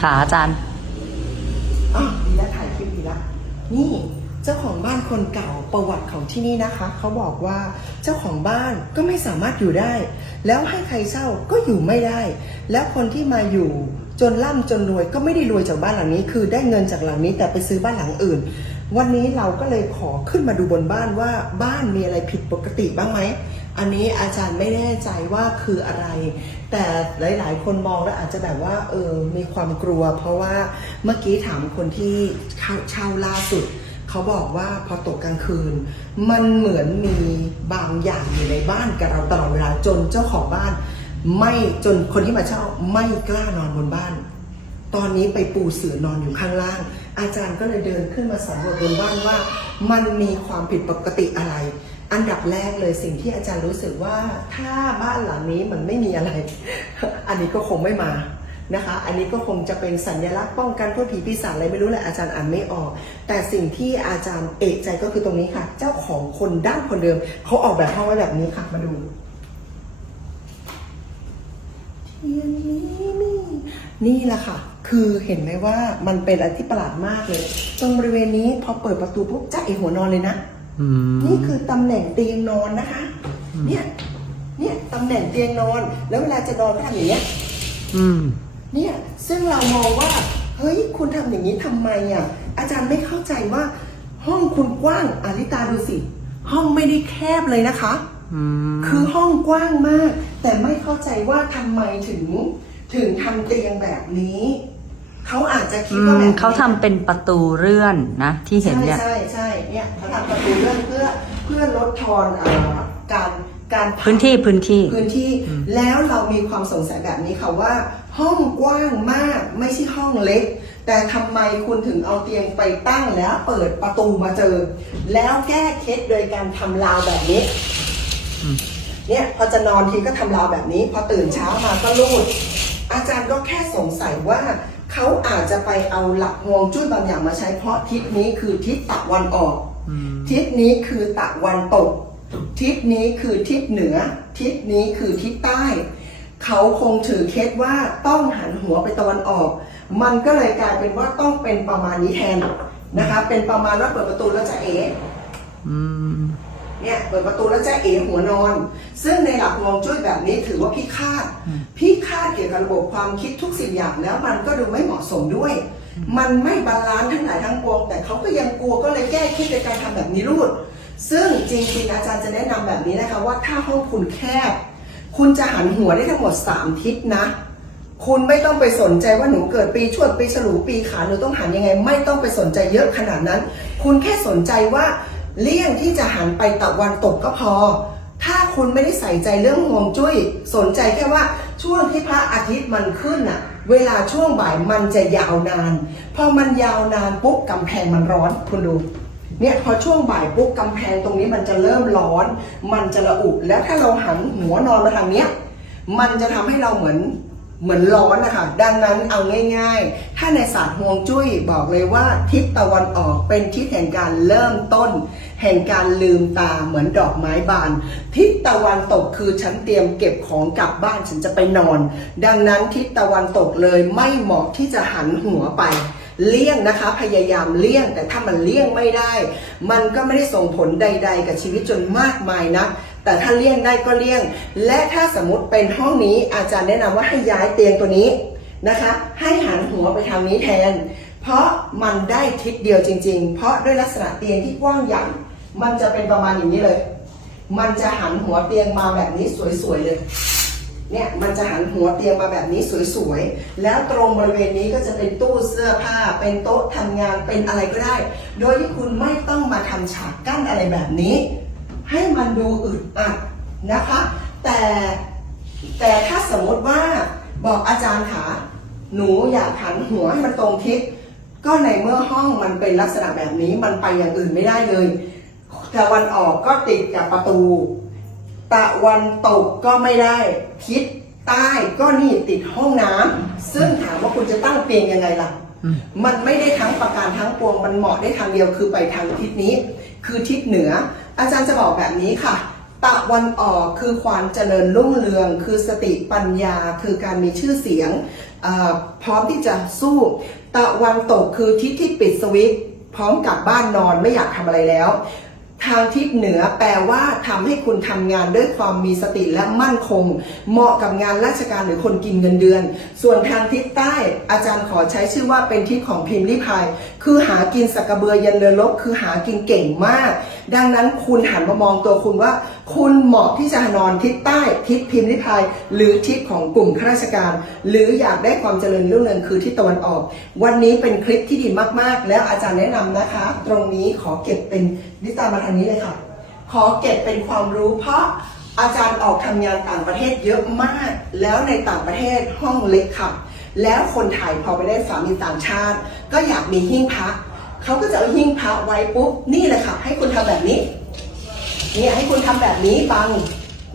ค่ะอาจารย์อะดีแล้วถ่ายคลิปดีละนี่เจ้าของบ้านคนเก่าประวัติของที่นี่นะคะ เขาบอกว่าเจ้าของบ้านก็ไม่สามารถอยู่ได้ แล้วให้ใครเช่าก็อยู่ไม่ได้ แล้วคนที่มาอยู่จนร่ำจนรวยก็ไม่ได้รวยจากบ้านหลังนี้ คือได้เงินจากหลังนี้แต่ไปซื้อบ้านหลังอื่น วันนี้เราก็เลยขอขึ้นมาดูบนบ้านว่าบ้านมีอะไรผิดปกติบ้างไหม อันนี้อาจารย์ไม่แน่ใจว่าคืออะไร แต่หลาย ๆ คนมองแล้วอาจจะแบบว่าเออมีความกลัว เพราะว่าเมื่อกี้ถามคนที่เช่าชาล่าสุดเขาบอกว่าพอตกกลางคืน มันเหมือนมีบางอย่างอยู่ในบ้านกับเราตลอดเวลาจนเจ้าของบ้าน ไม่จนคนที่มาเช่าไม่กล้านอนบนบ้าน ตอนนี้ไปปูเสือนอนอยู่ข้างล่าง อาจารย์ก็เลยเดินขึ้นมาสำรวจบนบ้านว่า มันมีความผิดปกติอะไร อันดับแรกเลยสิ่งที่อาจารย์รู้สึกว่าถ้าบ้านหลังนี้มันไม่มีอะไร อันนี้ก็คงไม่มานะคะ อันนี้ก็คงจะเป็นสัญลักษณ์ป้องกันพวกผีปีศาจอะไรไม่รู้แหละอาจารย์อ่านไม่ออก แต่สิ่งที่อาจารย์เอกใจก็คือตรงนี้ค่ะ เจ้าของคนด้านคนเดิมเขาออกแบบห้องไว้แบบนี้ค่ะมาดูเทียนนี้นี่นี่แหละค่ะ คือเห็นไหมว่ามันเป็นอะไรที่ประหลาดมากเลย ตรงบริเวณนี้พอเปิดประตูปุ๊บจะเอหัวนอนเลยนะ นี่คือตำแหน่งเตียงนอนนะคะ เนี่ย เนี่ยตำแหน่งเตียงนอน แล้วเวลาจะนอนก็ทำอย่างเงี้ยอืมเนี่ย ซึ่งเรามองว่า เฮ้ย คุณทำอย่างนี้ทำไมอะ อาจารย์ไม่เข้าใจว่า ห้องคุณกว้างอาริตาดูสิ ห้องไม่ได้แคบเลยนะคะอืมคือห้องกว้างมาก แต่ไม่เข้าใจว่าทำไมถึง ถึงทำเตียงแบบนี้ เขาอาจจะคิดอืว่าแบมบนี้เขาทำเป็นประตูเลื่อนนะที่เห็นเนี่ยใช่ใช่ใช่เนี่ยเขาทำประตูเลื่อนเพื่อเพื่อลดทอนเอ่อการการพังพื้นที่พื้นที่พื้นที่แล้วเรามีความสงสัยแบบนี้ค่ะว่า ห้องกว้างมากไม่ใช่ห้องเล็ก แต่ทำไมคุณถึงเอาเตียงไปตั้งแล้วเปิดประตูมาเจอ แล้วแก้เคล็ดโดยการทำราวแบบนี้เนี่ยพอจะนอนทีก็ทำราวแบบนี้ พอตื่นเช้ามาก็รูดอาจารย์ก็แค่สงสัยว่า เขาอาจจะไปเอาหลักฮวงจุ้ยบางอย่างมาใช้เพราะทิศนี้คือทิศตะวันออก ทิศนี้คือตะวันตก ทิศนี้คือทิศเหนือ ทิศนี้คือทิศใต้ เขาคงถือเคสว่าต้องหันหัวไปตะวันออก มันก็เลยกลายเป็นว่าต้องเป็นประมาณนี้แทนนะคะ เป็นประมาณว่าเปิดประตูแล้วจะเอ๋อืม เนี่ยเปิดประตูแล้วจะเอ๋หัวนอน ซึ่งในหลักฮวงจุ้ยแบบนี้ถือว่าพิฆาตพิฆาตเกี่ยวกับระบบความคิดทุกสิ่งอย่างแล้วมันก็ดูไม่เหมาะสมด้วย มันไม่บาลานซ์ทั้งหลายทั้งปวงแต่เขาก็ยังกลัวก็เลยแก้คิดในการทำแบบนี้รูด ซึ่งจริงๆอาจารย์จะแนะนำแบบนี้นะคะว่าถ้าห้องคุณแคบ คุณจะหันหัวได้ทั้งหมด 3 ทิศนะ คุณไม่ต้องไปสนใจว่าหนูเกิดปีชวดปีฉลูปีขาหนูต้องหันยังไง ไม่ต้องไปสนใจเยอะขนาดนั้น คุณแค่สนใจว่า เลี่ยงที่จะหันไปตะวันตกก็พอ ถ้าคุณไม่ได้ใส่ใจเรื่องห่วงจุ้ย สนใจแค่ว่าช่วงที่พระอาทิตย์มันขึ้นน่ะเวลาช่วงบ่ายมันจะยาวนาน พอมันยาวนานปุ๊บกำแพงมันร้อนคุณดูเนี่ยพอช่วงบ่ายปุ๊บกำแพงตรงนี้มันจะเริ่มร้อน มันจะระอุแล้วถ้าเราหันหัวนอนมาทางเนี้ย มันจะทำให้เราเหมือน เหมือนร้อนนะคะ ดังนั้นเอาง่ายๆ ถ้าในศาสตร์ฮวงจุ้ยบอกเลยว่า ทิศตะวันออกเป็นทิศแห่งการเริ่มต้น แห่งการลืมตาเหมือนดอกไม้บาน ทิศตะวันตกคือฉันเตรียมเก็บของกลับบ้านฉันจะไปนอน ดังนั้นทิศตะวันตกเลยไม่เหมาะที่จะหันหัวไปเลี่ยงนะคะพยายามเลี่ยงแต่ถ้ามันเลี่ยงไม่ได้ มันก็ไม่ได้ส่งผลใด ๆ กับชีวิตจนมากมายนะ แต่ถ้าเลี่ยงได้ก็เลี่ยง และถ้าสมมติเป็นห้องนี้อาจารย์แนะนำว่าให้ย้ายเตียงตัวนี้นะคะ ให้หันหัวไปทางนี้แทน เพราะมันได้ทิศเดียวจริง ๆ เพราะด้วยลักษณะเตียงที่กว้างใหญ่มันจะเป็นประมาณอย่างนี้เลย มันจะหันหัวเตียงมาแบบนี้สวยๆเลยเนี่ยมันจะหันหัวเตียงมาแบบนี้สวยๆ แล้วตรงบริเวณนี้ก็จะเป็นตู้เสื้อผ้า เป็นโต๊ะทำงาน เป็นอะไรก็ได้ โดยที่คุณไม่ต้องมาทำฉากกั้นอะไรแบบนี้ ให้มันดูอึดอัดนะคะ แต่แต่ถ้าสมมติว่าบอกอาจารย์ขาหนูอยากหันหัวให้มันตรงทิศก็ในเมื่อห้องมันเป็นลักษณะแบบนี้มันไปอย่างอื่นไม่ได้เลยตะวันออกก็ติดกับประตู ตะวันตกก็ไม่ได้ทิศใต้ก็นี่ติดห้องน้ำซึ่งถามว่าคุณจะตั้งเตียงยังไงล่ะ มันไม่ได้ทั้งประการทั้งปวงมันเหมาะได้ทางเดียวคือไปทางทิศนี้ คือทิศเหนือ อาจารย์จะบอกแบบนี้ค่ะ ตะวันออกคือความเจริญรุ่งเรือง คือสติปัญญา คือการมีชื่อเสียง พร้อมที่จะสู้ ตะวันตกคือทิศที่ปิดสวิตช์พร้อมกับบ้านนอนไม่อยากทำอะไรแล้ว ทางทิศเหนือแปลว่าทำให้คุณทำงานด้วยความมีสติและมั่นคง เหมาะกับงานราชการหรือคนกินเงินเดือน ส่วนทางทิศใต้อาจารย์ขอใช้ชื่อว่าเป็นทิศของพิมพ์ลิพายคือหากินสักกระเบือยันเรือลบคือหากินเก่งมาก ดังนั้นคุณหันมามองตัวคุณว่า คุณเหมาะที่จะนอนทิศใต้ทิศพิมพ์ลิพายหรือทิศของกลุ่มข้าราชการ หรืออยากได้ความเจริญรุ่งเรืองคือทิศตะวันออก วันนี้เป็นคลิปที่ดีมากๆ แล้วอาจารย์แนะนำนะคะ ตรงนี้ขอเก็บเป็นนิตามมาทางนี้เลยค่ะ ขอเก็บเป็นความรู้เพราะอาจารย์ออกทำงานต่างประเทศเยอะมาก แล้วในต่างประเทศห้องเล็กค่ะ แล้วคนไทยพอไปได้สามีต่างชาติ ก็อยากมีหิ้งพระเขาก็จะเอาหิ้งพระไว้ปุ๊บนี่แหละค่ะให้คุณทำแบบนี้เนี่ยให้คุณทำแบบนี้บัง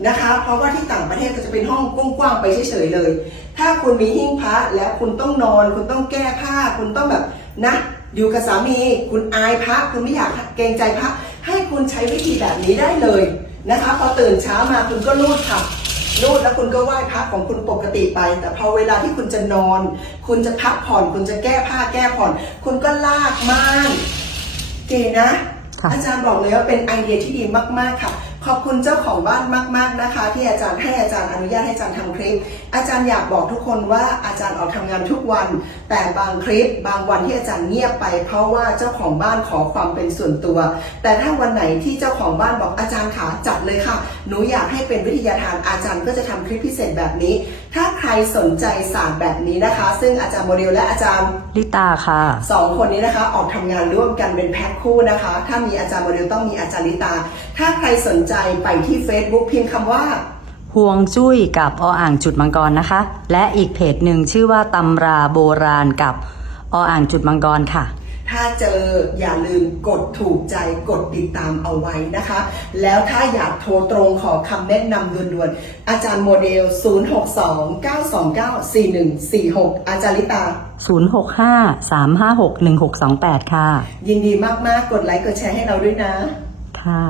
นะคะ เพราะว่าที่ต่างประเทศก็จะเป็นห้องกว้างๆไปเฉยๆเลย ถ้าคุณมีหิ้งพระแล้วคุณต้องนอน คุณต้องแก้ผ้า คุณต้องแบบนะอยู่กับสามี คุณอายพระคุณไม่อยากเกรงใจพระให้คุณใช้วิธีแบบนี้ได้เลยนะคะ พอตื่นเช้ามาคุณก็รูดค่ะ รูดแล้วคุณก็ไหว้พระของคุณปกติไป แต่พอเวลาที่คุณจะนอน คุณจะพักผ่อน คุณจะแก้ผ้าแก้ผ่อน คุณก็ลากม่านเก๋นะค่ะอาจารย์บอกเลยว่าเป็นไอเดียที่ดีมากๆค่ะ ขอบคุณเจ้าของบ้านมาก ๆนะคะ ที่อาจารย์ให้อาจารย์อนุญาตให้อาจารย์ทำคลิป อาจารย์อยากบอกทุกคนว่าอาจารย์ออกทำงานทุกวัน แต่บางคลิปบางวันที่อาจารย์เงียบไป เพราะว่าเจ้าของบ้านขอความเป็นส่วนตัว แต่ถ้าวันไหนที่เจ้าของบ้านบอกอาจารย์ขาจัดเลยค่ะ หนูอยากให้เป็นวิทยาทานอาจารย์ก็จะทำคลิปพิเศษแบบนี้ ถ้า รสนใจศาสตร์แบบนี้นะคะ ซึ่งอาจารย์โมเดลและอาจารย์ลิตาค่ะสองคนนี้นะคะ ออกทำงานร่วมกันเป็นแพ็คคู่นะคะ ถ้ามีอาจารย์โมเดลต้องมีอาจารย์ลิตา ถ้าใครสนใจไปที่ Facebook เพียงคำว่าห่วงจุ้ยกับออ่างจุดมังกรนะคะ และอีกเพจหนึ่งชื่อว่าตำราโบราณกับออ่างจุดมังกรค่ะ ถ้าเจออย่าลืมกดถูกใจกดติดตามเอาไว้นะคะ แล้วถ้าอยากโทรตรงขอคำแนะนำด่วนๆ อาจารย์โมเดล 062-929-4146 อาจารย์ลิตา 065 356 1628 ค่ะ ยินดีมากๆ กดไลค์กดแชร์ให้เราด้วยนะ ค่ะ